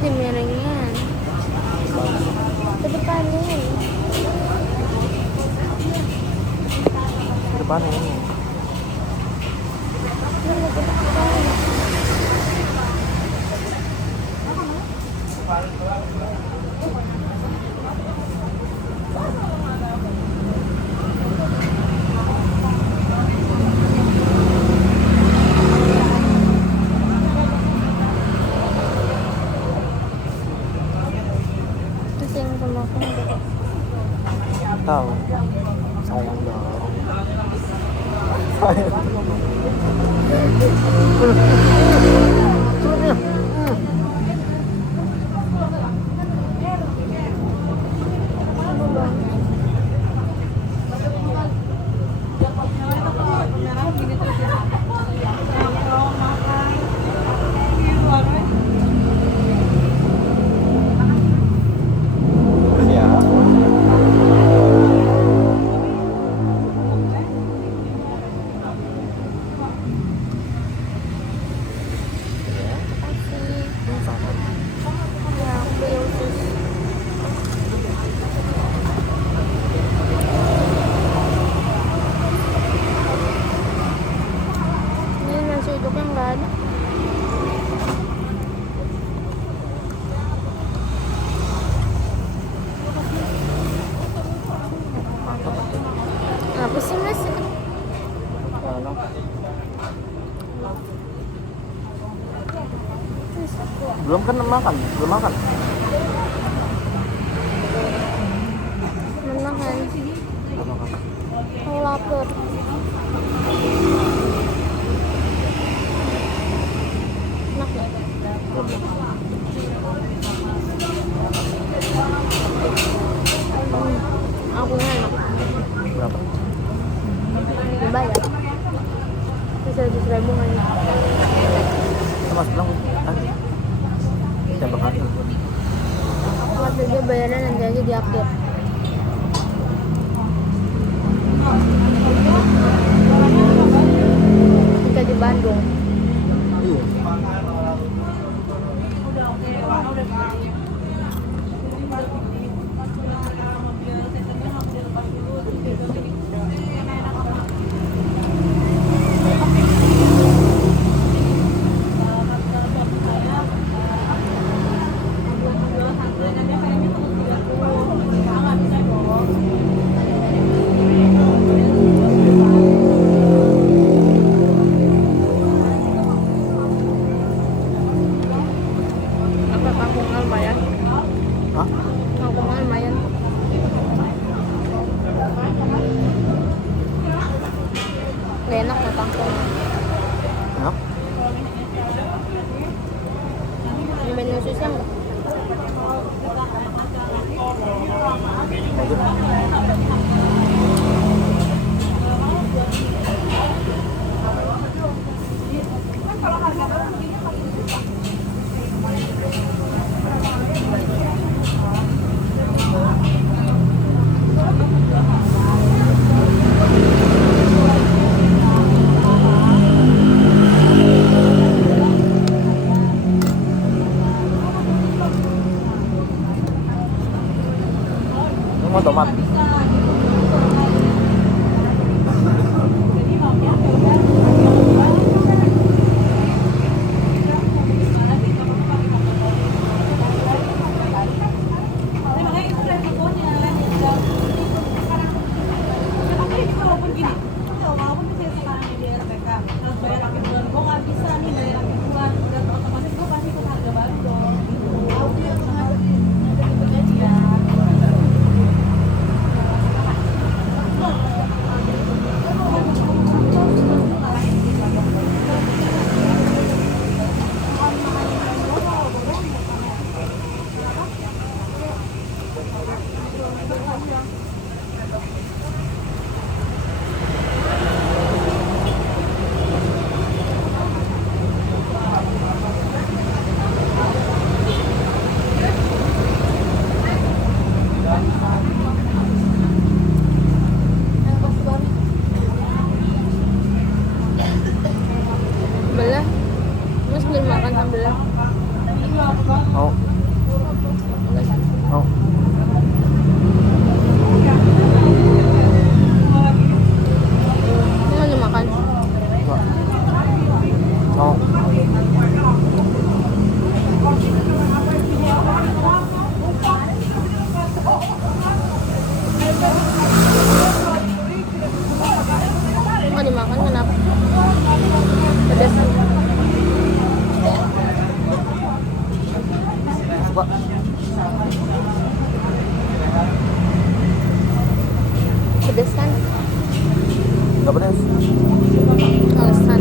dimiringin. Ke depanin. Ke depan ini. Ini ke depan. Pusing sama aku. Tahu. Sayang dong. Sayang. Apa sih mas? Belum kan makan? Belum makan? Menahan. Belum makan. Aku lapar. Enak ya? Belum. Aku enak. Berapa? Dibayar. 100.000 kan? Mas bilang tadi. Siapa kan? Waktu dia bayarnya nanti aja di akhir. Kita di Bandung. Iya. Apa kangkungnya lumayan? Hah? Kangkungnya lumayan. Gak enak ya kangkungnya. Enak? Ini menu susah nggak? Ini mau tomat. Belah. Mas belum makan sambelah. Oh. Mau dimakan? Enggak. Mau. Mau dimakan kenapa? Pedas. Suka. Pedas kan? Enggak pedas. Alasan.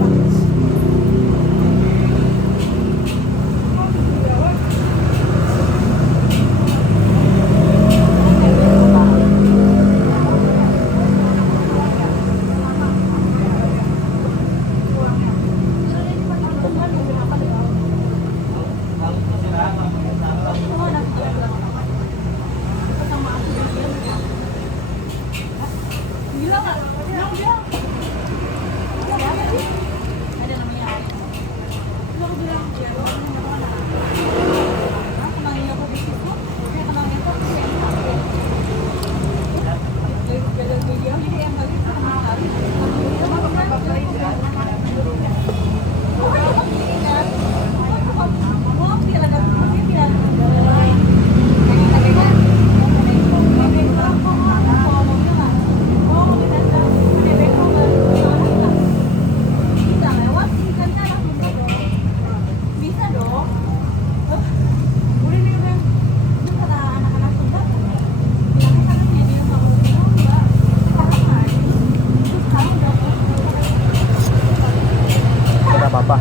Tidak apa-apa.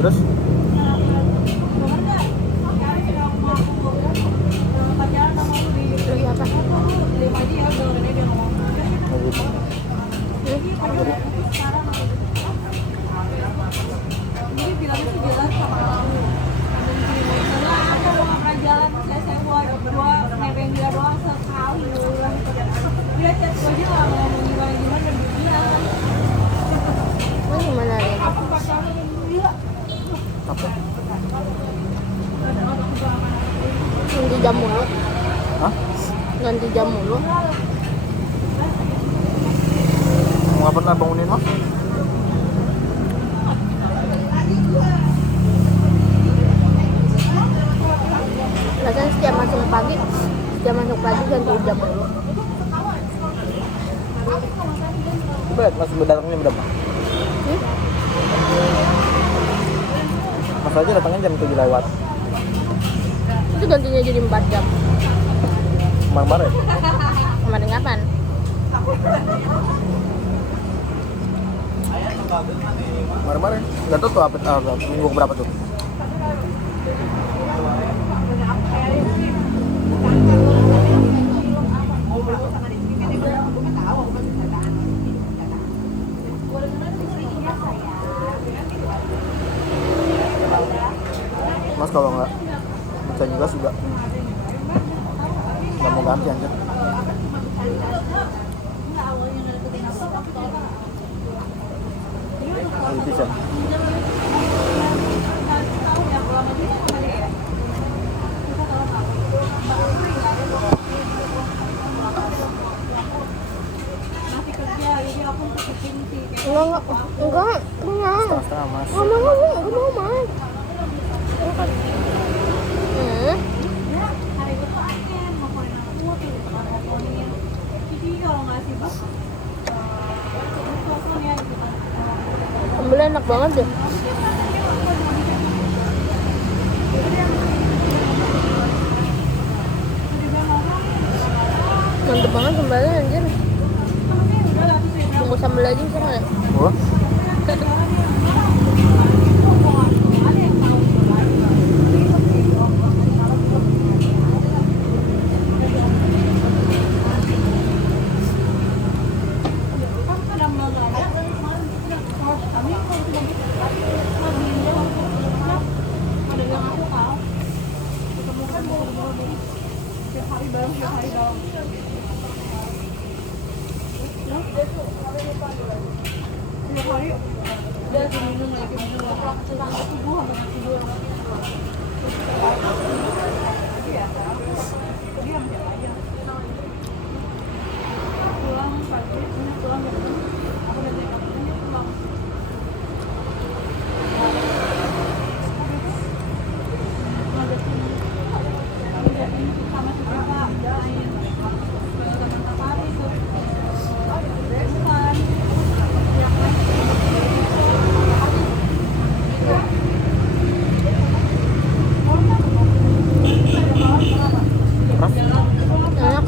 Terus Terus apa? Mau gimana deh? apa? Ganti jam mulu. Hah? Ganti jam mulu. Nggak pernah bangunin mah? Rasanya setiap masuk pagi ganti jam mulu. Coba lihat masih datangnya berapa? Mas aja datangnya jam 7 lewat. Itu gantinya jadi 4 jam. Kemarin ya? Kemarin kapan? Kemarin nggak tahu tuh apa minggu berapa tuh? Mas kalau nggak bisa juga nggak mau ganti anjir. Bisa. Enggak. Setengah-setengah mas. Enggak mau, Mas. Sambelnya enak banget deh. Mantep banget sambelnya anjir. Tunggu sambel aja bisa nggak ya? Oh. Enak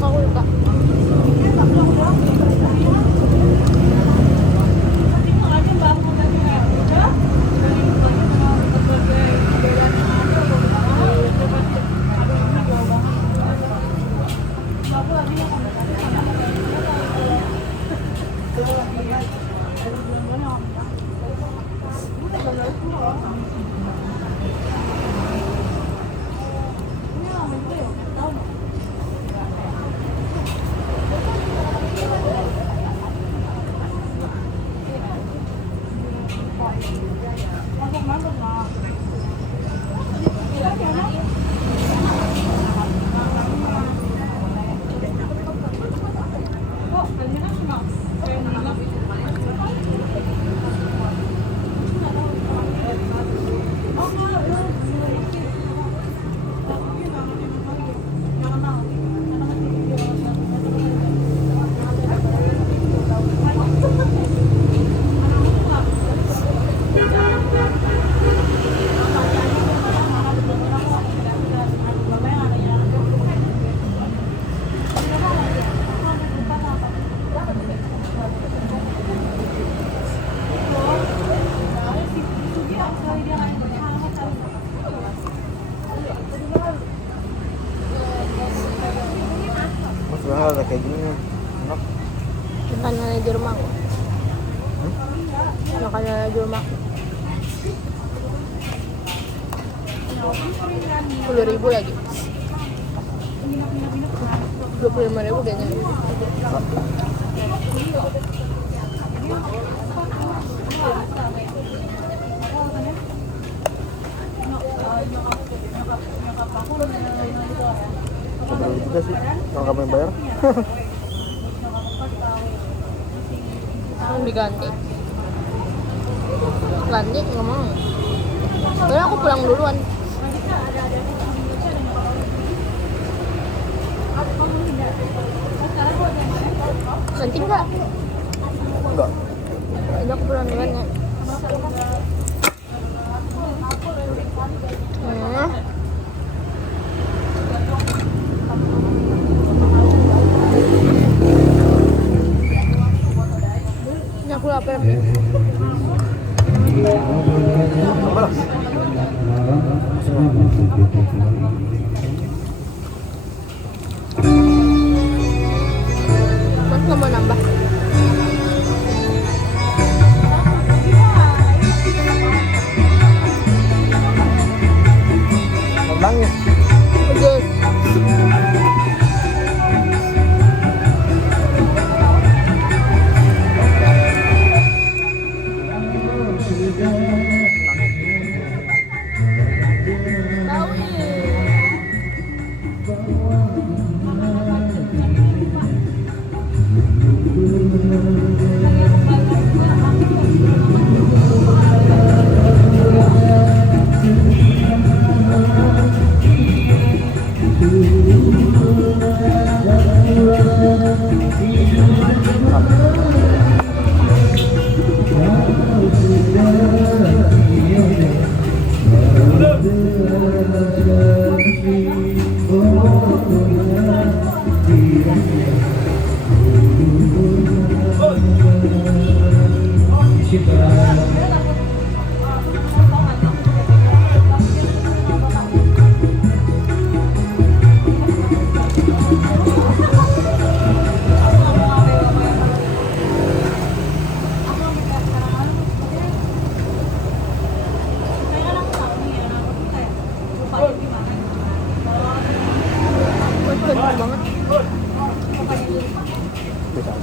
aku suka. Sebenarnya ada kayak gini nih. Enak. Makanannya di rumah aku. Makanannya di rumah aku. 10.000 lagi. 25.000 kayaknya. Sebenarnya juga sih, kalau kamu yang bayar. Diganti. Ganti nggak mau. Soalnya aku pulang duluan. Ganti nggak? Enggak. Jadi aku pulang duluan ya. Ini aku lapar. Apa lah? Mas nggak mau nambah? Nambangnya. Pedes. Tahu banget. Bisa.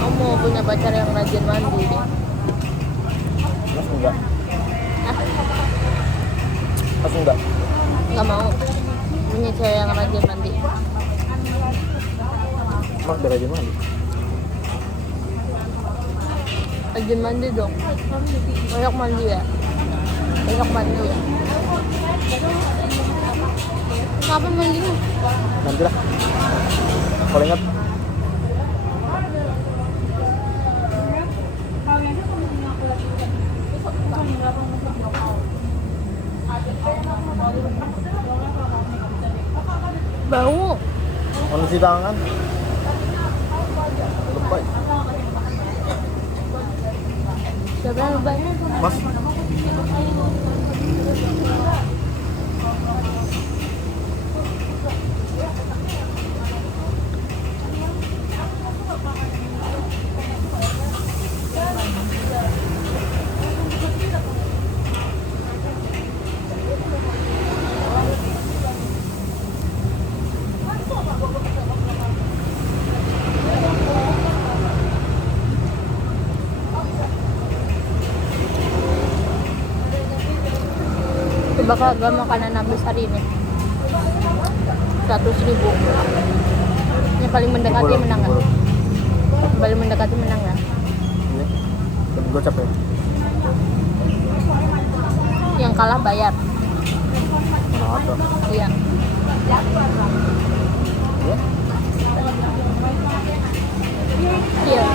Kamu mau punya pacar yang rajin mandi deh. Mas enggak. Ah, Mas enggak. nggak mau punya cewek yang rajin mandi. Mas biar aja mandi. Rajin mandi dong. Banyak mandi ya. Banyak mandi ya. Kapan mandinya? Nanti lah. Kalau ingat. Bau. Mau cuci tangan. Lupa ya. Siapa yang lebay? Mas. Coba harga makanan habis hari ini 100.000. Yang paling mendekati menang nggak? Yang paling mendekati menang nggak? Ini. Gue capek. Yang kalah bayar. Mana ada? Iya. Iya. Iya.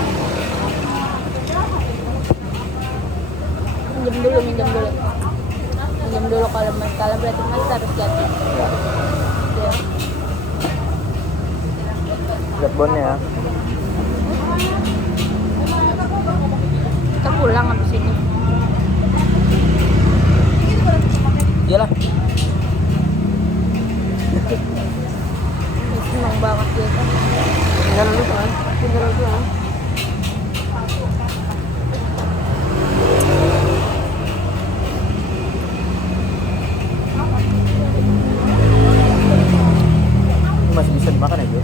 Minjem dulu. Minjem dulu, kalau mas kalah berarti mas harus ganti. Ya. Iya. Lihat bonnya ya. Kita pulang habis ini. Iyalah. Senang banget dia kan. Tinggal dulu kan. Tinggal dulu kan. Masih bisa dimakan ya, Bu?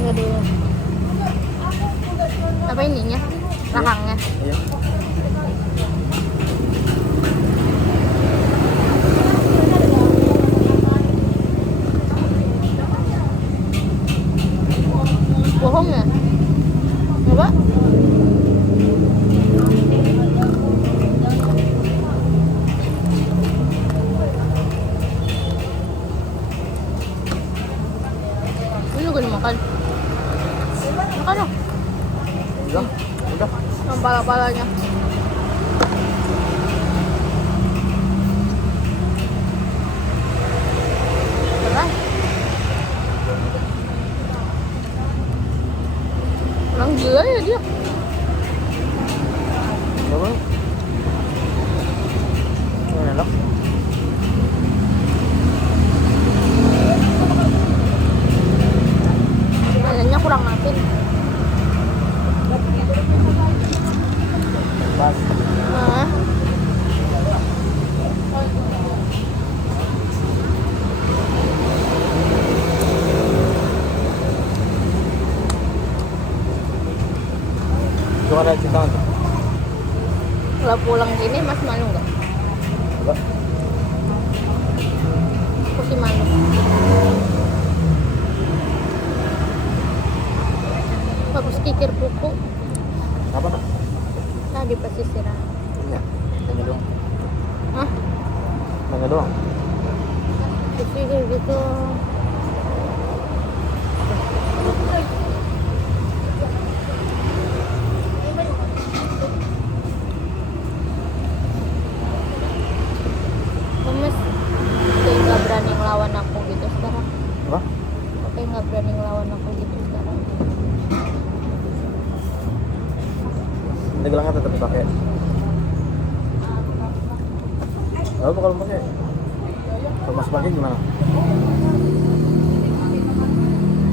Enggak dulu. Apa ininya? Rahangnya. Iya. Bohong ya? Coba. Ini gue dimakan. Makan dong. Udah. Udah. Yang pala-palanya. Berat. Orang gila ya dia. Coba. Ini enak. Kayaknya kurang makin. Pas. Nah. Itu kan ada cuci tangan tuh. Kalau pulang gini mas malu nggak? Enggak. Aku sih malu. Habis kikir kuku. Apa? Tadi pesisiran. Iya. Tanya doang. Hah? Tanya doang. Kikir gitu. Mas kayak nggak berani ngelawan aku gitu sekarang. Apa? Kayak nggak berani ngelawan aku gitu sekarang. Ini gelangnya tetap dipakai. Lalu kalau pakai, kalau masih pakai gimana?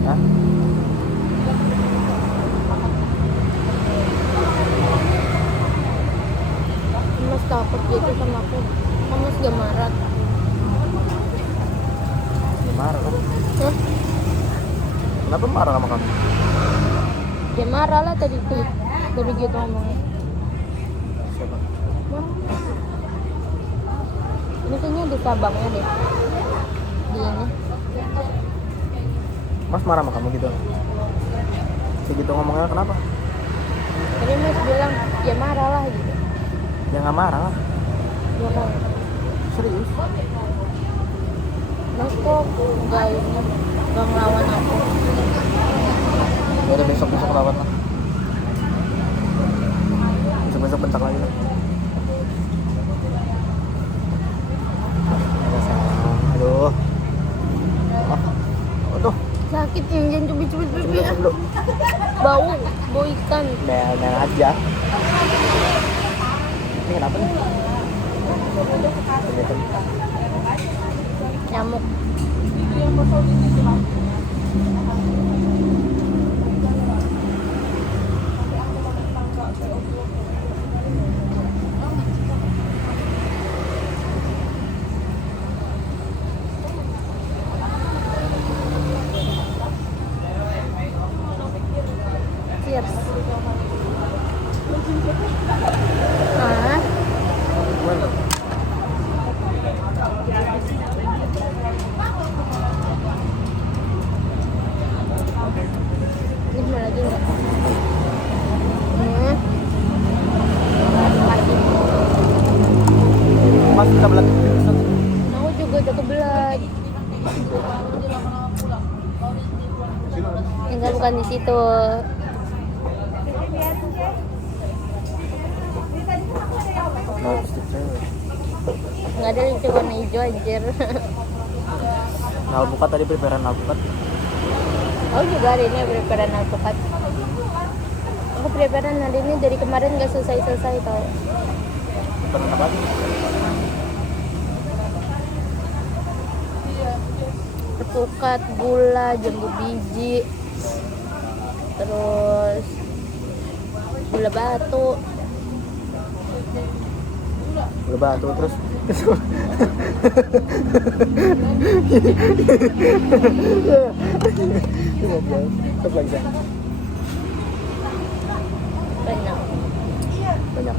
Hah? Mas takut gitu sama aku. Mas gak marah. Marah kan? Hah? Kenapa marah sama kamu? Ya marah lah tadi tuh. Tadi gitu ngomongnya. Siapa? Ini kayaknya di Sabangnya deh. Di ini. Mas marah sama kamu gitu? Segitu ngomongnya kenapa? Tadi Mas bilang ya marah lah gitu. Ya nggak marah lah. Ya kok Serius? Mas kok nggak ini nggak ngelawan aku. Ya udah besok lawan lah. Besok bentak lagi lah. Ya, sayang. Aduh. Aduh. Sakit yang jangan cubit-cubit pipi ya. Cemburu. Bau ikan. Mel aja. Ini kenapa nih? Nyamuk. Cheers. Ah, Gimana? ini mau lagi nggak? Mati. Mas kita belakang. Aku juga udah kebelat. Enggak, bukan di situ. Enggak ada yang warna hijau anjir. Nah, alpukat tadi preparean alpukat. Aku juga hari ini preparean alpukat. Aku preparean hari ini dari kemarin nggak selesai tau. Preparean apa? Alpukat, gula, jambu biji, terus gula batu. Gula batu terus. Terus lagi saya. Banyak. Banyak.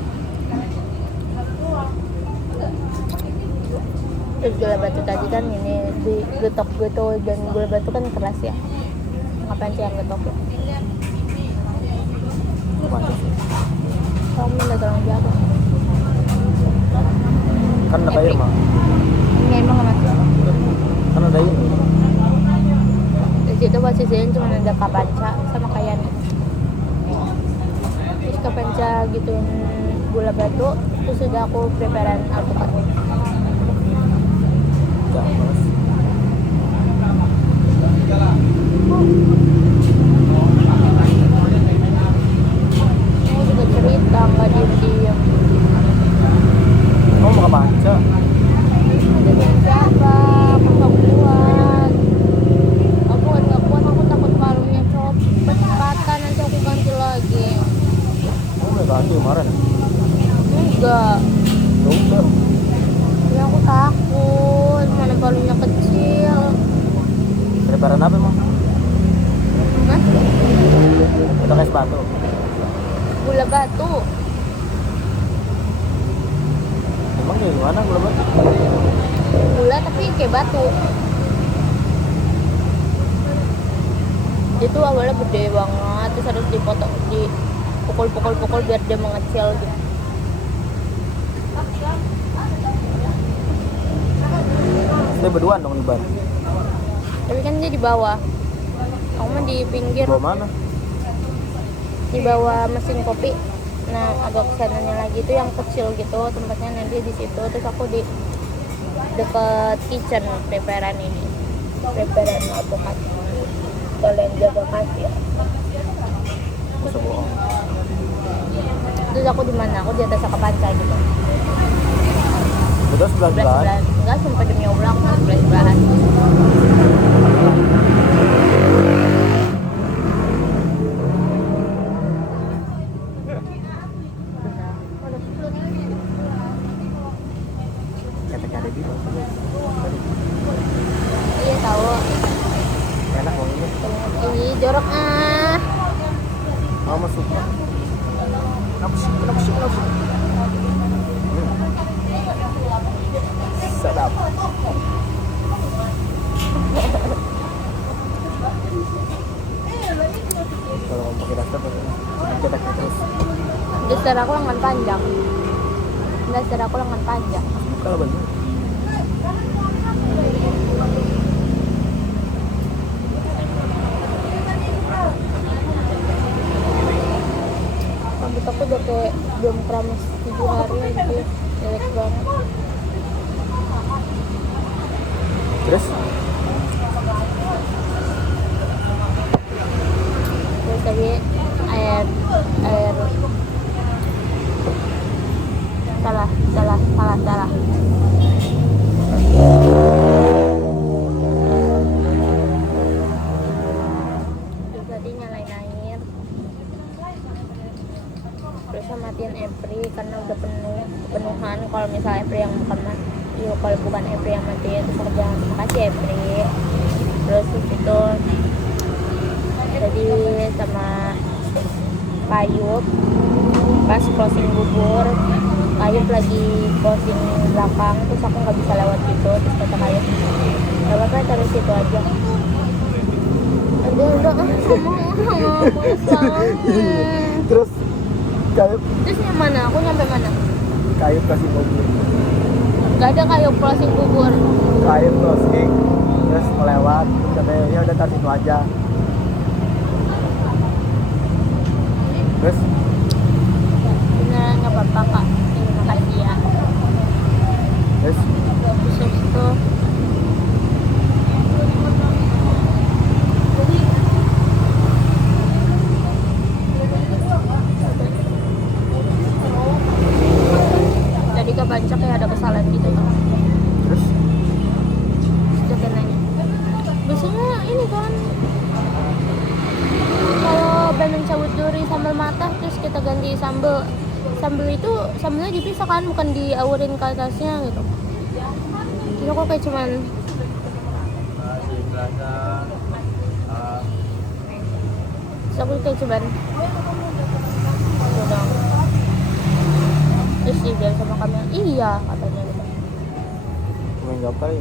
Terus gula batu tadi kan ini digetok gitu, dan gula batu kan keras ya. Ngapain sih yang getok? Lumayan sih. Kamu udah tolong jaga. Kan ada air mah. Ini emang mas. Kan ada ini. Di situ posisinya cuma ada kapanca sama kayane. Terus kapanca gituin gula batu, terus sudah aku preparean alpukat. Jangan mas. Aku juga cerita nggak diem. Kamu mau ke panca? Ada yang siapa? Aku nggak kuat. Aku kan nggak kuat. Aku takut kalungnya copot patah, nanti aku ganti lagi. Kamu udah ganti kemarin? Enggak. Ya udah. Ya aku takut. Mana kalungnya kecil. Preparean apa emang? Mas, Udah kayak sepatu. gula batu. Emang kayak gimana gula batu? Gula tapi kayak batu. Itu awalnya gede banget, terus harus dipotong, dipukul biar dia mengecil gitu. Dia berduaan dong di bar. Tapi kan dia di bawah. Aku mah di pinggir, Bawa mana? di bawah mesin kopi. Nah, agak kesananya lagi itu yang kecil gitu tempatnya, nanti di situ. Terus aku di dekat kitchen preparean ini, preparean alpukat. Kalian jaga kasir. Bisa bohong. Terus aku di mana? Aku di atas kapanca gitu. Betul sebelah. Enggak, sumpah demi Allah aku sebelahan. Ketek ada di bawah. Iya tahu. Enak wanginya. Ini jorok ah. Mama suka. Kenapa sih? Sedap. Kalau kamu pakai daster, cetaknya terus. Daster aku lengan panjang. Daster aku lengan panjang. Kalau banyak. Rambut aku udah kayak belum keramas 7 hari gitu, jelek banget. Terus? Terus tadi air salah. Terus tadi nyalain air. Terus matiin Epri karena udah kepenuhan. Kalau misalnya Epri yang bukan kalau bukan Epri yang matiin, terus aku bilang terima kasih Epri. Terus itu tadi sama Kayub pas closing bubur, Kayub lagi closing belakang, terus aku nggak bisa lewat gitu. Terus kata Kayub, gak apa-apa taruh situ aja. Udah Terus Kayub terus yang mana? Aku nyampe mana? kasih mobil. Gak ada Kayub closing bubur. Kayub closing, terus melewat, katanya ya udah taruh situ aja. Terus Beneran nggak apa-apa kak, terima kasih ya. terus Terus itu tadi ke Bancak ya ada kesalahan gitu ya. terus Terus dia kayak nanya, biasanya ini kan kalau Bandeng cabut duri sambal matah terus kita ganti sambal itu sambalnya dipisah kan, bukan diawurin ke atasnya gitu. Jadi aku kayak cuman terus aku kayak cuman gitu dong. Terus dia bilang sama kami, iya katanya gitu. main jawab kali.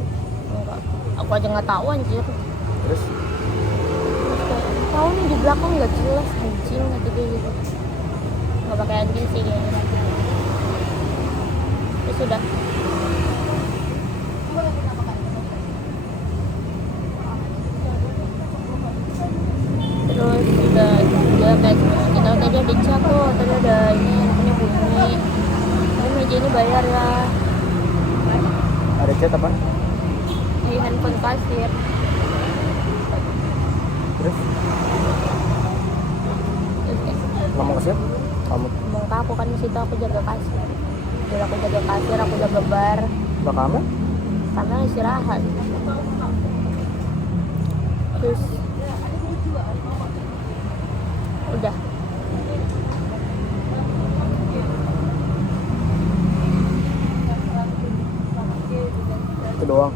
Enggak, aku aja nggak tahu anjir. Terus Terus kayak, tahu nih di belakang nggak jelas anjing kata dia gitu. Nggak pakai anjing sih kayaknya. Terus sudah. Terus udah dia kayak kita tadi ada chat tuh, tadi ada ini handphonenya bunyi. Ini meja ini bayar ya. ada chat apa? Di handphone kasir. Terus Terus kayak, ngomong ke siapa? Kamu ngomong ke aku kan di situ aku jaga kasir. Jadi aku jaga kasir, aku jaga bar. Mbak kamu? Karena istirahat. Terus udah. Itu doang.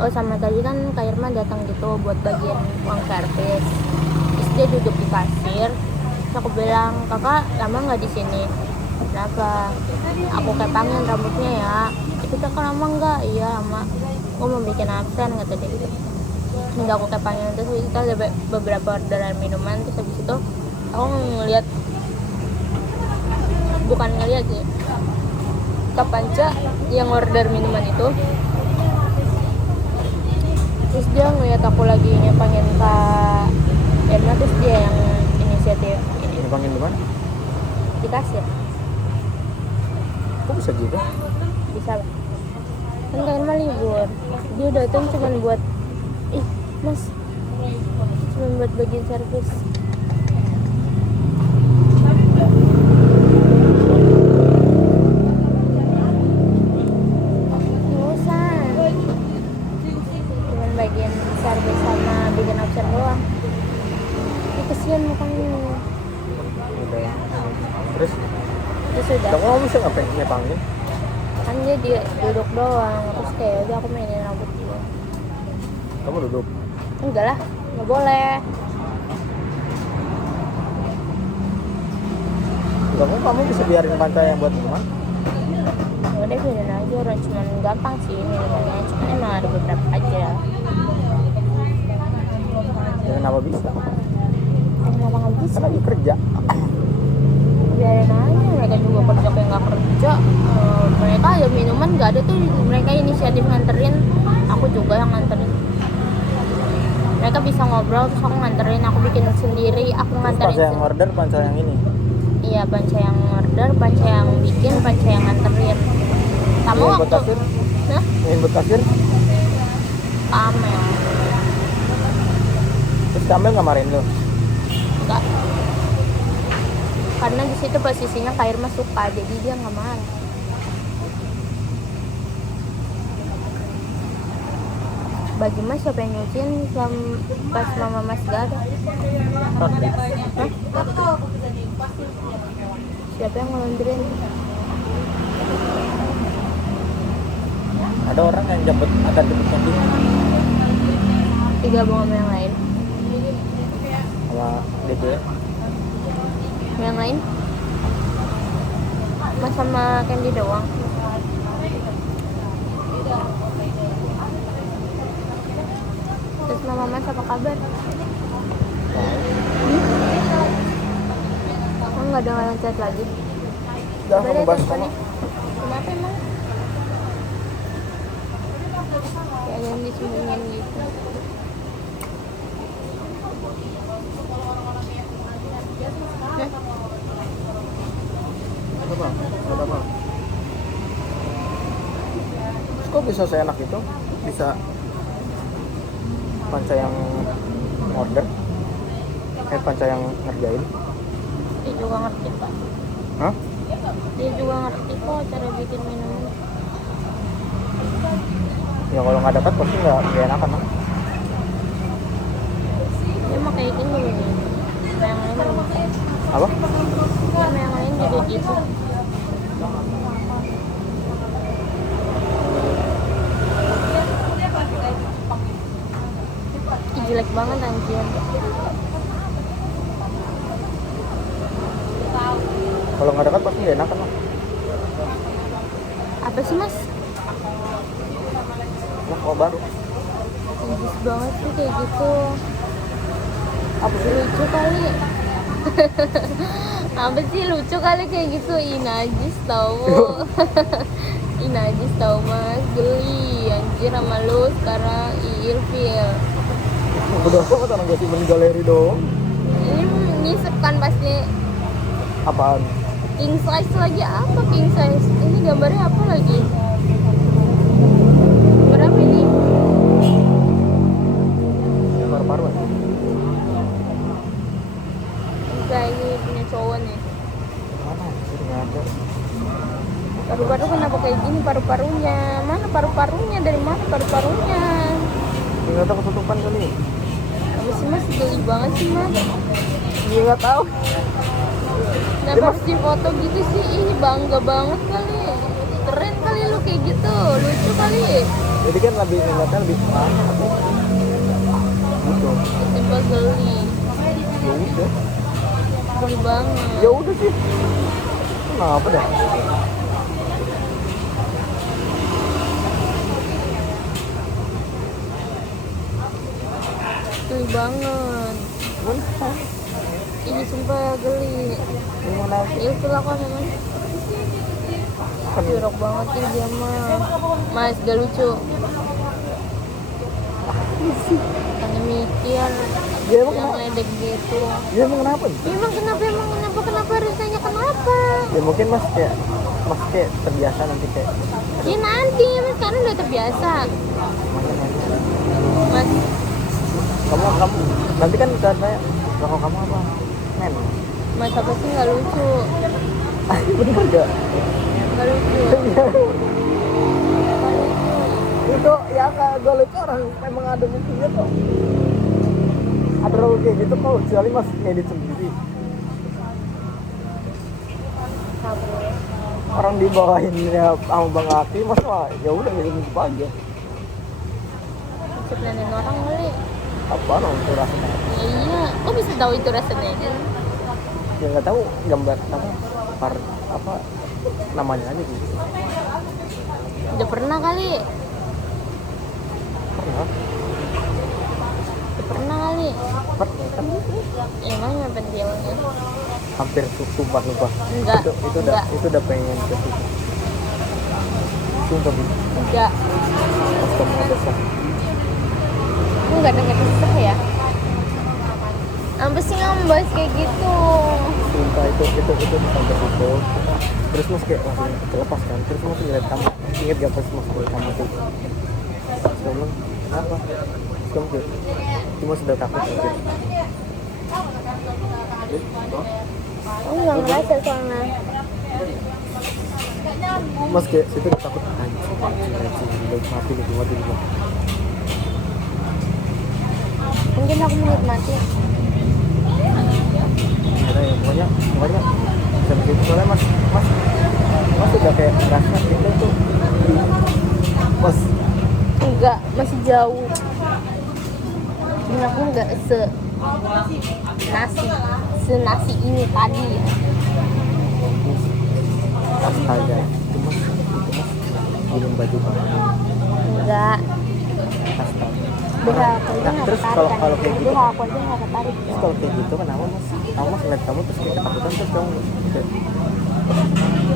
Oh sama tadi kan Kak Irma datang gitu buat bagian uang servis. Terus dia duduk di kasir. Terus aku bilang, kakak lama nggak di sini? Kenapa? Aku kepangin rambutnya ya. Itu kakak lama nggak? Iya lama. Aku mau bikin absen kata dia gitu. Nggak aku kepangin. Terus kita ada beberapa orderan minuman. Terus habis itu aku ngeliat, bukan ngeliat sih, Kak Panca yang order minuman itu. Terus dia ngeliat aku lagi nyepangin Kak Irma, terus dia yang inisiatif ini Nyepangin di mana? di kasir. Kok bisa gitu? Bisa kan Kak Irma libur, dia datang cuman buat mas, cuman buat bagian servis. Nggak usah, cuman bagian servis sama bikin absen doang. Ini kesian mukanya. Udah. Terus Terus sudah kamu bisa ngapain nyepangin? kan dia duduk doang, terus kayak udah aku mainin rambut dia. Kamu duduk. Enggak lah, nggak boleh. Kamu bisa biarin pantai yang buat minuman. Udah biarin aja, orang cuman gampang sih minumannya, cuman emang ada beberapa aja. Ya, kenapa bisa? Kenapa nggak bisa? Kan lagi kerja. Biarin aja, mereka juga kerja kayak nggak kerja. Mereka ada minuman nggak ada tuh, mereka inisiatif nganterin, aku juga yang nganterin. Mereka bisa ngobrol terus aku nganterin, aku bikin sendiri, aku nganterin Panca yang order, panca yang ini. Iya, panca yang order, panca yang bikin, panca yang nganterin. Kamu Yang waktu buat kasir? Hah? Yang buat kasir? Amel Terus Kamel nggak marahin lo? enggak, karena di situ posisinya Kak Irma suka, jadi dia nggak marah. Bagi Mas siapa yang nyuciin pas mama Mas gak ada? Hah? Siapa yang ngelondrin? Ada orang yang akan jemput camping Digabung sama yang lain? sama DP. Yang lain? Mas sama Candy doang? Terus mama Mas apa kabar? Kamu nggak ada yang chat lagi? Udah, Coba kamu deh bahas teleponin. sama. Kenapa emang? Kayak yang disembunyiin gitu. Hah? Apa? Apa? Kok bisa seenak itu? Bisa panca yang order? Panca yang ngerjain? Dia juga ngerti Pak. Hah? Dia juga ngerti kok cara bikin minuman. Ya kalau nggak dapat pasti nggak enakan lah. Dia mah kayak gini nih. Sama yang lain juga. Apa? Sama yang lain juga gitu. Ih, jelek banget anjir. Kalau nggak dapat pasti nggak enakan lah. Apa sih Mas? Wah, kok baru? Najis banget sih kayak gitu. Apa sih? Lucu kali. Apa sih lucu kali kayak gitu? Ih najis tau. Ih najis tau Mas. Geli anjir sama lu sekarang. Ih ilfil. Udah amat orang gak sih main galeri doang. Ini ngisep kan pasti. Apaan? King size lagi apa king size? Ini gambarnya apa lagi? Berapa ini? Paru-paruan. Enggak, ini punya cowok nih. Mana? Nggak ada. Paru-paru kenapa kayak gini paru-parunya? Mana paru-parunya? Dari mana paru-parunya? Nggak tahu ketutupan kali. Apa sih Mas? Geli banget sih Mas. Iya nggak tahu. Kenapa harus difoto gitu sih? Ih bangga banget kali. Keren kali lu kayak gitu. Lucu kali. Jadi kan lebih ngeliatnya lebih mana? Gitu. Tiba geli. Ya udah. Geli banget. Ya udah sih. Kenapa dah? Geli banget. Mana? Ini sumpah geli. Gimana? Ilfil aku memang. Jorok banget sih dia mah. Mas gak lucu. Hanya mikir Dia emang yang kenapa? ledek gitu. Dia emang kenapa? Emang kenapa harus tanya kenapa? Ya mungkin mas kayak terbiasa nanti kayak. Ya nanti, Mas sekarang udah terbiasa. Mas, Kamu nanti kan katanya kalau kamu apa? Men. Mas apa sih nggak lucu? Bener gak? Nggak lucu. Nggak lucu. Itu ya kalau itu orang memang ada mungkinnya kok. Ada orang kayak gitu kok, kecuali mas ngedit sendiri. Sabar. Orang dibawainnya sama Bang Aki, mas mah ya udah ngedit aja. Ceplanin orang kali. Apa dong itu rasanya? Ya, iya, kok bisa tahu itu rasanya? Ya nggak tahu gambar apa. lempar apa namanya aja gitu. Udah pernah kali. Pernah. Udah pernah kali. Pernah kan? Emangnya pentilnya? Hampir sumpah lupa. Enggak. Itu udah pengen ke situ. Sumpah gitu. Enggak. Astagfirullahaladzim. Enggak ada kisah ya. Apa sih ngambas kayak gitu? Sumpah itu sampai situ. Terus mas kayak langsung terlepas kan. Terus mas ngeliat kamu. Ingat gak pas mas ngeliat kamu tuh? Terus kamu kenapa? Terus kamu kayak cuma sudah takut gitu. Aku nggak ngerasa soalnya. Mas kayak situ udah takut anjing mati nih. Mungkin aku menikmati. Karena ya pokoknya bisa begitu soalnya mas udah kayak ngerasa kita tuh mas Enggak, masih jauh. Dan aku enggak senasi ini tadi ya. astaga itu mas kirim baju baru Enggak. astaga. Udah aku aja Nah, nggak terus ketarik kalau kan. kayak gitu Udah aku aja nggak ketarik. terus kalau kayak gitu kenapa mas ngeliat kamu terus kayak ketakutan terus kamu kayak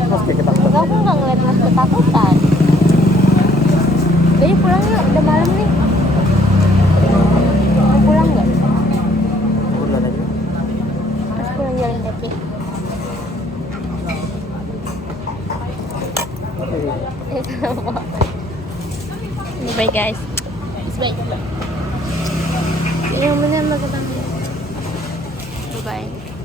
mas kayak ketakutan Enggak, aku nggak ngeliat mas ketakutan. Udah yuk pulang yuk, udah malam nih. Mau pulang nggak? udah aja Mas pulang jalan kaki. Kenapa? Bye guys. Bye. Iya bener mbak ketemu. Bye bye.